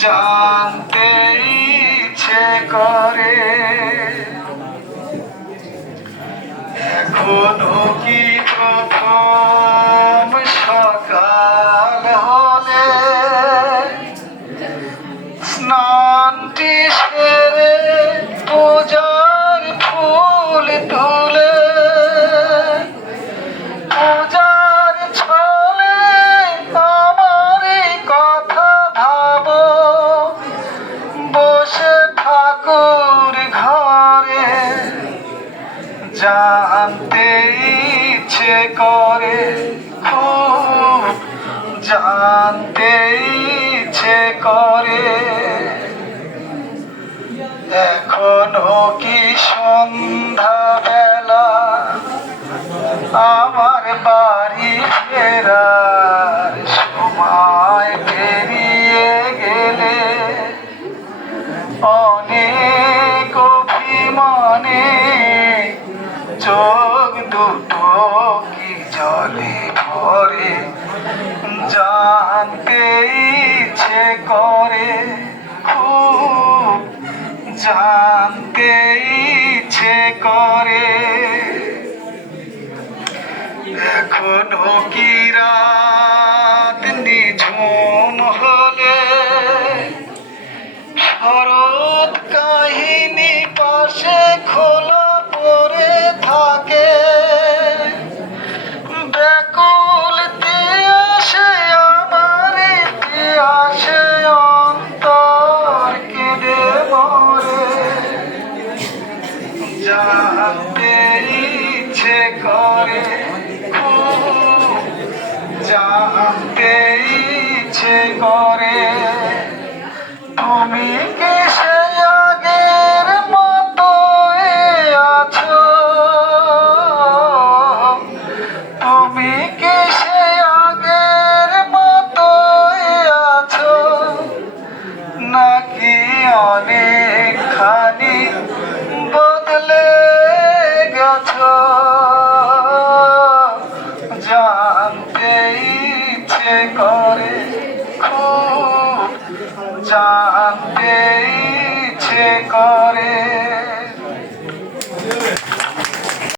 জানতে ইচ্ছে করে এখনো কি প্রথম সকাল হলে স্নানটি সেরে পূজার ফুল তুলে পূজার ছলে আমারই কথা ভাবো বসে ঠাকুর ঘরে জানতে ইচ্ছে করে খুব জানতে ইচ্ছে করে এখনো কি সন্ধ্যা বেলা আমার বাড়ি ফেরার সময় পেরিয়ে গেলে অনেক অভিমানে চোখ দুটো কি জলে ভরে জানতে ইচ্ছে করে খুব জানতে ইচ্ছে করে এখনো কি রাত নিঝুম হলে শরৎ কাহিনী পাশে খোলা পড়ে থাকে ব্যাকুল তিয়াসে আমার ইতিহাসে অন্তর কেঁদে মরে জানতে ইচ্ছে করে খুব জানতে ইচ্ছে করে তুমি কি সে আগের মতোই আছো তুমি কি সে আগের মতোই আছো নাকি অনেকখানি বদলে গেছো জানতে ইচ্ছে করে খুব জানতে ইচ্ছে করে।